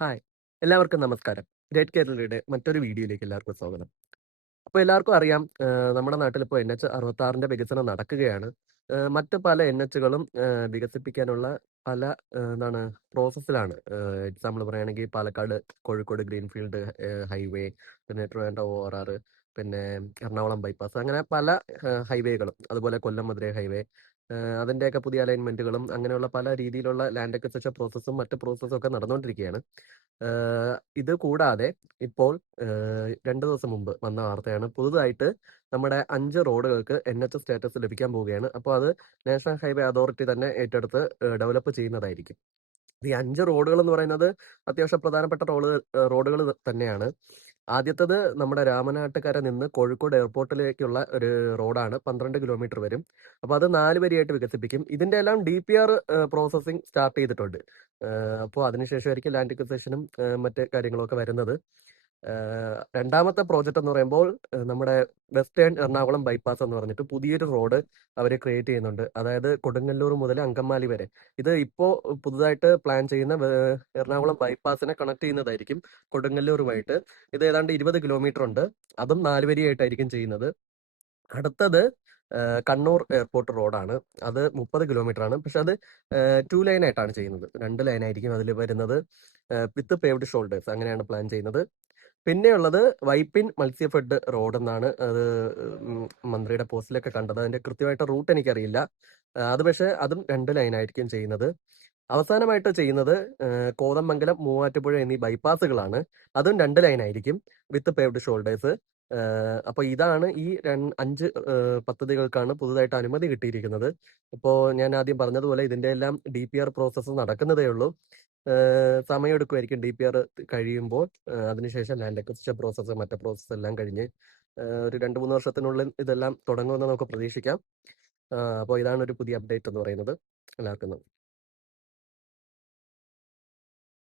Hi. എല്ലാവർക്കും നമസ്കാരം. Great കേരളയുടെ മറ്റൊരു വീഡിയോയിലേക്ക് എല്ലാവർക്കും സ്വാഗതം. അപ്പോൾ എല്ലാവർക്കും അറിയാം നമ്മുടെ നാട്ടിൽ ഇപ്പോൾ എൻ എച്ച് അറുപത്തി ആറിന്റെ വികസനം നടക്കുകയാണ്. മറ്റ് പല എൻ എച്ചുകളും വികസിപ്പിക്കാനുള്ള പല എന്താണ് പ്രോസസ്സിലാണ്. എക്സാമ്പിൾ പറയുകയാണെങ്കിൽ പാലക്കാട് കോഴിക്കോട് ഗ്രീൻഫീൽഡ് ഹൈവേ പിന്നെ ട്രിവാൻഡ്രം ഒ ആർ പിന്നെ എറണാകുളം ബൈപ്പാസ് അങ്ങനെ പല ഹൈവേകളും. അതുപോലെ കൊല്ലം മധുരൈ ഹൈവേ അതിന്റെയൊക്കെ പുതിയ അലൈൻമെന്റുകളും അങ്ങനെയുള്ള പല രീതിയിലുള്ള ലാൻഡ് അക്വിസിഷൻ പ്രോസസ്സും മറ്റ് പ്രോസസ്സും ഒക്കെ നടന്നുകൊണ്ടിരിക്കുകയാണ് ഇത് കൂടാതെ ഇപ്പോൾ രണ്ട് ദിവസം മുമ്പ് വന്ന വാർത്തയാണ്. പുതുതായിട്ട് നമ്മുടെ അഞ്ച് റോഡുകൾക്ക് എൻ എച്ച് സ്റ്റാറ്റസ് ലഭിക്കാൻ പോവുകയാണ്. അപ്പോൾ അത് നാഷണൽ ഹൈവേ അതോറിറ്റി തന്നെ ഏറ്റെടുത്ത് ഡെവലപ്പ് ചെയ്യുന്നതായിരിക്കും. ഈ അഞ്ച് റോഡുകൾ എന്ന് പറയുന്നത് അത്യാവശ്യം പ്രധാനപ്പെട്ട റോഡ് റോഡുകൾ തന്നെയാണ്. ആദ്യത്തത് നമ്മുടെ രാമനാട്ടുകര നിന്ന് കോഴിക്കോട് എയർപോർട്ടിലേക്കുള്ള ഒരു റോഡാണ്. പന്ത്രണ്ട് കിലോമീറ്റർ വരും. അപ്പോൾ അത് നാല് വരിയായിട്ട് വികസിപ്പിക്കും. ഇതിന്റെ എല്ലാം D P R processing start ചെയ്തിട്ടുണ്ട്. അപ്പോൾ അതിനുശേഷമായിരിക്കും ലാൻഡ് അക്വിസിഷനും മറ്റ് കാര്യങ്ങളൊക്കെ വരുന്നത്. രണ്ടാമത്തെ പ്രോജക്റ്റ് എന്ന് പറയുമ്പോൾ നമ്മുടെ വെസ്റ്റേൺ എറണാകുളം ബൈപ്പാസ് എന്ന് പറഞ്ഞിട്ട് പുതിയൊരു റോഡ് അവർ ക്രിയേറ്റ് ചെയ്യുന്നുണ്ട്. അതായത് കൊടുങ്ങല്ലൂർ മുതൽ അങ്കമാലി വരെ. ഇത് ഇപ്പോൾ പുതുതായിട്ട് പ്ലാൻ ചെയ്യുന്ന എറണാകുളം ബൈപ്പാസിനെ കണക്ട് ചെയ്യുന്നതായിരിക്കും കൊടുങ്ങല്ലൂരുമായിട്ട് ഇത് ഏതാണ്ട് ഇരുപത് കിലോമീറ്റർ ഉണ്ട്. അതും നാലുവരിയായിട്ടായിരിക്കും ചെയ്യുന്നത്. അടുത്തത് കണ്ണൂർ എയർപോർട്ട് റോഡാണ്. അത് മുപ്പത് കിലോമീറ്റർ ആണ് പക്ഷെ അത് ടു ലൈൻ ആയിട്ടാണ് ചെയ്യുന്നത്. രണ്ട് ലൈൻ ആയിരിക്കും അതിൽ വരുന്നത് വിത്ത് പേവ്ഡ് ഷോൾഡേഴ്സ് അങ്ങനെയാണ് പ്ലാൻ ചെയ്യുന്നത്. പിന്നെയുള്ളത് വൈപ്പിൻ മത്സ്യഫെഡ് റോഡ് എന്നാണ് അത് മന്ത്രിയുടെ പോസ്റ്റിലൊക്കെ കണ്ടത്. അതിന്റെ കൃത്യമായിട്ട് റൂട്ട് എനിക്കറിയില്ല. അത് പക്ഷേ അതും രണ്ട് ലൈനായിരിക്കും ചെയ്യുന്നത്. അവസാനമായിട്ട് ചെയ്യുന്നത് കോതമംഗലം മൂവാറ്റുപുഴ എന്നീ ബൈപ്പാസുകളാണ്. അതും രണ്ട് ലൈനായിരിക്കും വിത്ത് പേവ്ഡ് ഷോൾഡേഴ്സ്. അപ്പോൾ ഇതാണ് ഈ അഞ്ച് പദ്ധതികൾക്കാണ് പുതുതായിട്ട് അനുമതി കിട്ടിയിരിക്കുന്നത്. ഇപ്പോൾ ഞാൻ ആദ്യം പറഞ്ഞതുപോലെ ഇതിന്റെ എല്ലാം ഡി പി ആർ പ്രോസസ്സ് നടക്കുന്നതേ ഉള്ളൂ. സമയമെടുക്കുമായിരിക്കും ഡി പി ആർ കഴിയുമ്പോൾ അതിനുശേഷം ലാൻഡ് അക്വിസിഷൻ പ്രോസസ്സ് മറ്റു പ്രോസസ്സ് എല്ലാം കഴിഞ്ഞ് ഒരു രണ്ട് മൂന്ന് വർഷത്തിനുള്ളിൽ ഇതെല്ലാം തുടങ്ങുമെന്ന് നമുക്ക് പ്രതീക്ഷിക്കാം. അപ്പോൾ ഇതാണ് ഒരു പുതിയ അപ്ഡേറ്റ് എന്ന് പറയുന്നത്. എല്ലാവർക്കും